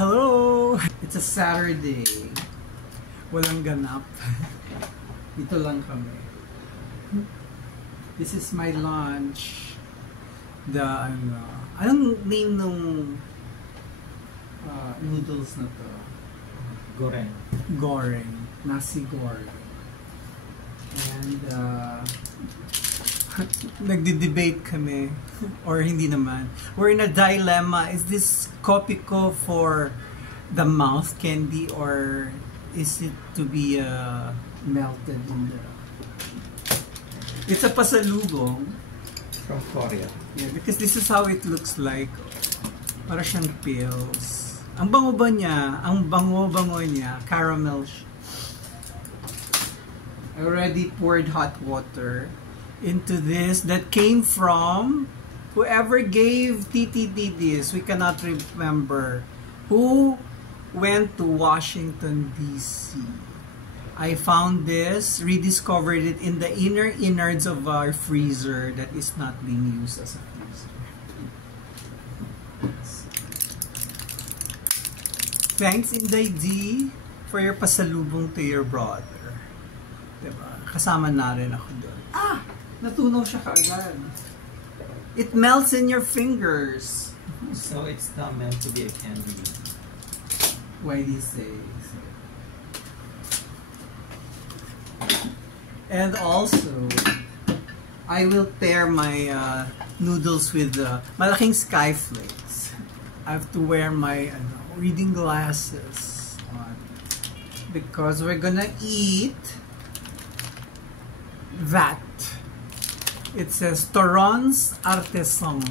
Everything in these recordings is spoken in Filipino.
Hello! It's a Saturday. Walang ganap. Dito lang kami. This is my lunch. Anong name nung noodles na to? Goreng. Goreng. Nasi goreng. And nagdi-debate kami, or hindi naman. We're in a dilemma. Is this kopi ko for the mouth candy, or is it to be melted in the... It's a pasalubong. From Korea. Yeah, because this is how it looks like. Para siyang pills. Ang bango ba niya? Ang bango-bango niya. Caramel. I already poured hot water into this that came from whoever gave TTT this. We cannot remember who went to Washington DC. I found this, rediscovered it in the inner innards of our freezer that is not being used as a freezer. Thanks, Inday D, for your pasalubong to your brother. Diba? Kasama na rin ako doon. Natunaw siya kaagad. It melts in your fingers. So it's not meant to be a candy. Why these days? And also, I will pair my noodles with malaking Skyflakes. I have to wear my reading glasses on because we're gonna eat that. It says Torrons Artesan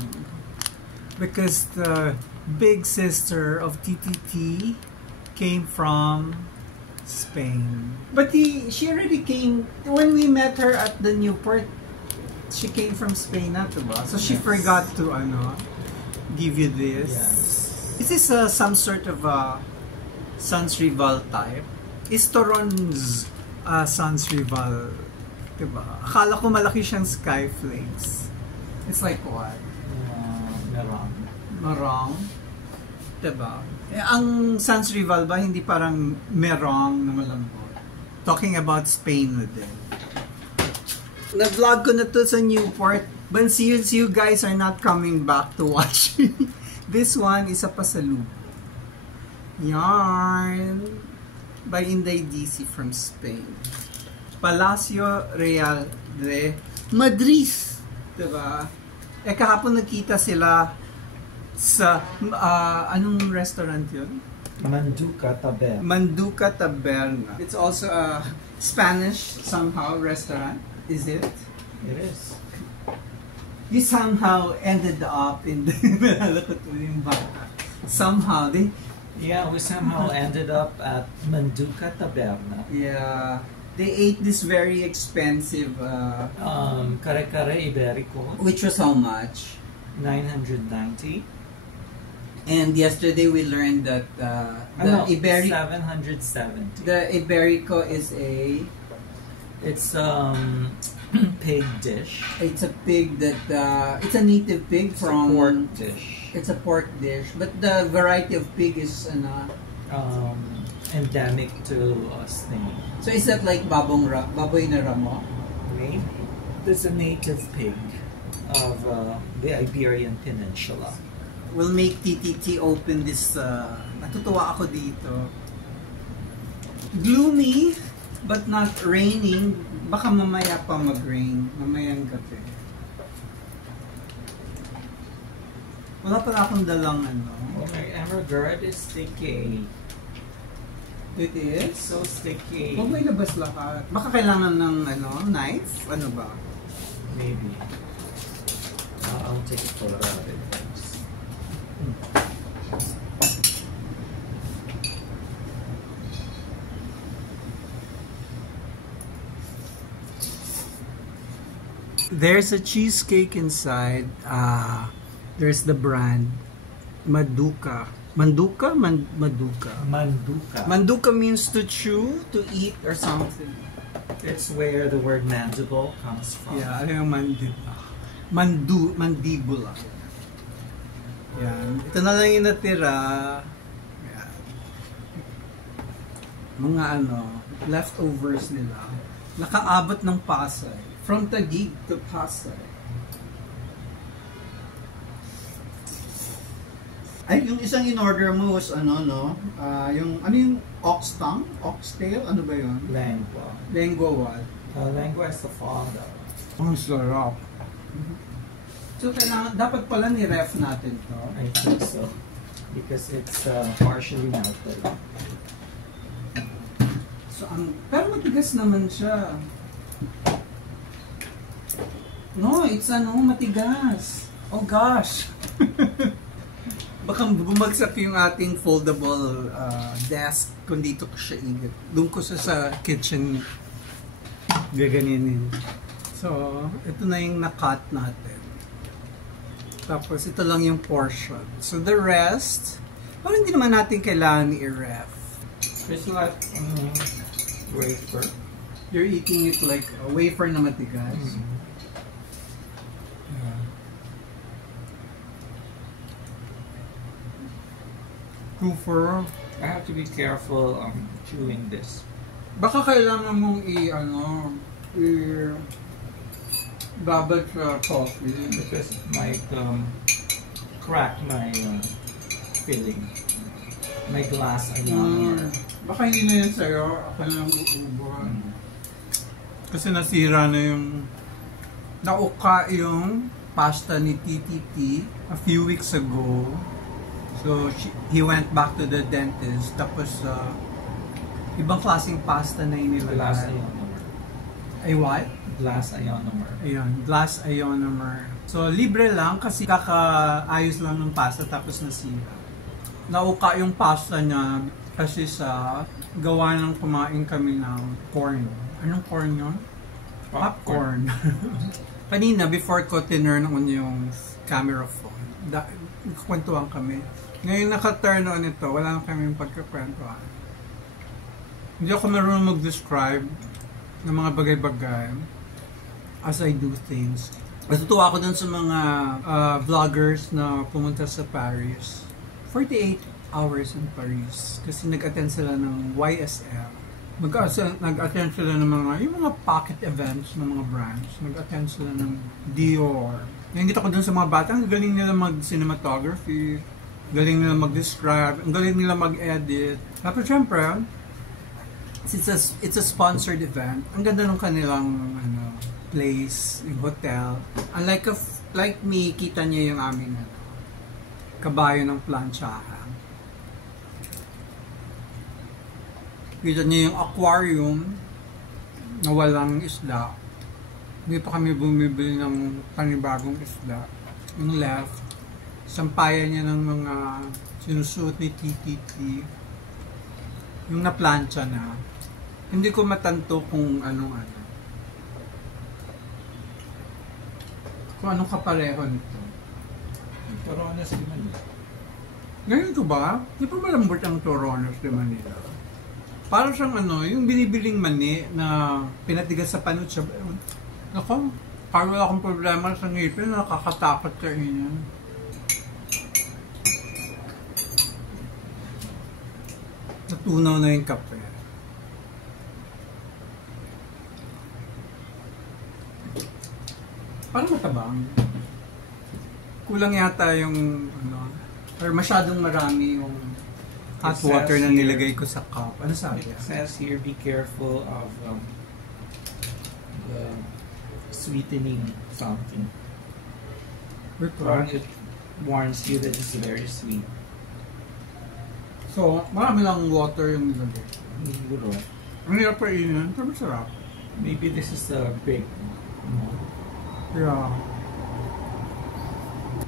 because the big sister of TTT came from Spain. But she already came when we met her at the Newport. She came from Spain, not ba? So she forgot to give you this. Yes. Is this some sort of Sans Rival type? Is Torrons Sans Rival? Diba? Akala ko malaki siyang Skyflakes. It's like what? Merong. Merong? Diba? Ang Sans Rival ba hindi parang merong na malambot? Talking about Spain with it. Na-vlog ko na to sa Newport, but since you guys are not coming back to watch this one is a pasalubong. Yarn by Inday DC from Spain. Palacio Real de Madrid. Diba? Kahapon nakita sila sa anong restaurant yun? Manduka Taberna. Manduka Taberna. It's also a Spanish somehow restaurant. Is it? It is. You somehow ended up in the somehow they... Yeah, we somehow ended up at Manduka Taberna. Yeah. They ate this very expensive Kare-kare Iberico. which was how much? 990. And yesterday we learned that the Iberico 770. the Iberico is It's pig dish. it's a pig that it's a native pig It's from a pork dish. It's a pork dish, but the variety of pig is Endemic to Spain. so is that like baboy na ramo? Maybe. This is a native pig of the Iberian Peninsula. We'll make TTT open this. Natutuwa ako dito. Gloomy, but not raining. Baka mamaya pa mag-rain. Mamayang gabi. Wala pala akong dalang Oh my Emergard is sticky. It is? So sticky. Huwag may labas lahat. Baka kailangan ng knife? Ano ba? Maybe. I'll take a photo of it first. There's a cheesecake inside. There's the brand Maduka. Manduka? Maduka. Manduka. Manduka means to chew, to eat, or something. It's where the word mandible comes from. Yeah, ano yung mandibula. Yan. Ito na lang yung natira. Yan. mga leftovers nila. Nakaabot ng Pasay. From Taguig to Pasay. Ay, yung isang in-order mo was yung ox tongue? Oxtail? Ano ba yun? Lengua. Lengua what? Lengua estofado. Ang sarap. So, dapat pala ni-ref natin to. I think so. Because it's partially melted. So, pero matigas naman siya. No, it's matigas. Oh gosh. Baka bumagsak yung ating foldable desk kung dito ko siya ingat. Doon ko sa kitchen gaganinin. So, ito na yung na-cut natin. Tapos, ito lang yung portion. So, the rest, parang hindi naman natin kailangan i-ref. It's like wafer. You're eating it like a wafer na matigas. Mm-hmm. Cooper, I have to be careful chewing this. baka kailangan mong babad sa coffee. Because it might crack my filling. My glass Baka hindi na yan sa'yo, ako na lang uubuhan. Kasi nasira na nauka yung pasta ni TTT a few weeks ago. So, he went back to the dentist. Tapos, ibang klaseng pasta na inilagay. Glass ionomer. Ay, what? Glass ionomer. Ayun, glass ionomer. So, libre lang kasi kakaayos lang ng pasta tapos nasira. Nauka yung pasta niya kasi sa gawa ng kumain kami ng corn. Anong corn yun? Popcorn. Kanina, before ko tinurn on yung camera phone, kwentuhan kami. Ngayon naka-turn on ito, wala na kami pagkakwentuhan. Hindi ako marunong mag-describe ng mga bagay-bagay as I do things. Natutuwa ako dun sa mga vloggers na pumunta sa Paris. 48 hours in Paris. Kasi nag-attend sila ng YSL. Nag-attend sila ng yung mga pocket events ng mga brands. Nag-attend sila ng Dior. Nangingit ako dun sa mga bata, ang galing nila mag-cinematography, galing nila mag-describe, ang galing nila mag-edit. Tapos syempre, it's a sponsored event. Ang ganda ng kanilang place, yung hotel. Unlike like me, kita niyo yung aming kabayo ng planchahan. Kita niyo yung aquarium na walang isda. Hindi pa kami bumibili ng panibagong isda. Yung left, sampayan niya ng mga sinusuot ni TTT. Yung na-plancha na. Hindi ko matanto kung anong kung anong kapareho nito. Toronas de Manila. Ngayon ko ba? Di pa malambot ang Toronas de Manila? Para siyang yung binibiling mani na pinatigas sa panot siya. Ako, parang wala akong problema sa ngipin, nakakatakot kainin. Natunaw na yung kape. Parang matabang. Kulang yata yung or masyadong marami yung hot water na nilagay ko sa cup. Ano sabi? It says here, be careful of the sweetening something. Parang it warns you that it's very sweet. So, marami lang water yung nilagay. Siguro. Ang hirap pa inin, pero sarap. Maybe this is a big. Yeah.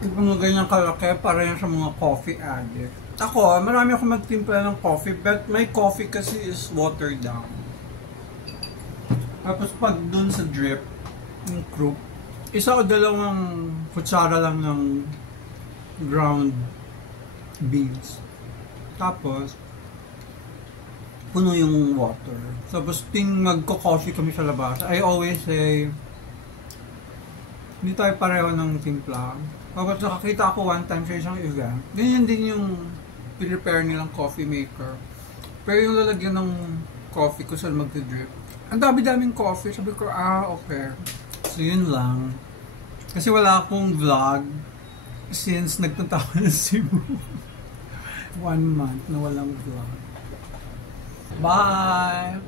Yung mga ganyang kalaki, para yan sa mga coffee addict. Ako, marami ako magtimpla ng coffee, but my coffee kasi is watered down. Tapos pag dun sa drip, yung croup, isa o dalawang kutsara lang ng ground beans. Tapos, puno yung water. Tapos, magko-coffee kami sa labas. I always say, hindi tayo pareho ng timpla. Tapos nakakita ako one time sa isang event. Ganyan din yung prepare nilang coffee maker. Pero yung lalagyan ng coffee ko saan magdidrip. Ang dami-daming coffee. Sabi ko, okay. So yun lang. Kasi wala akong vlog since nagpunta ako ng Cebu. 1 month na walang vlog. Bye!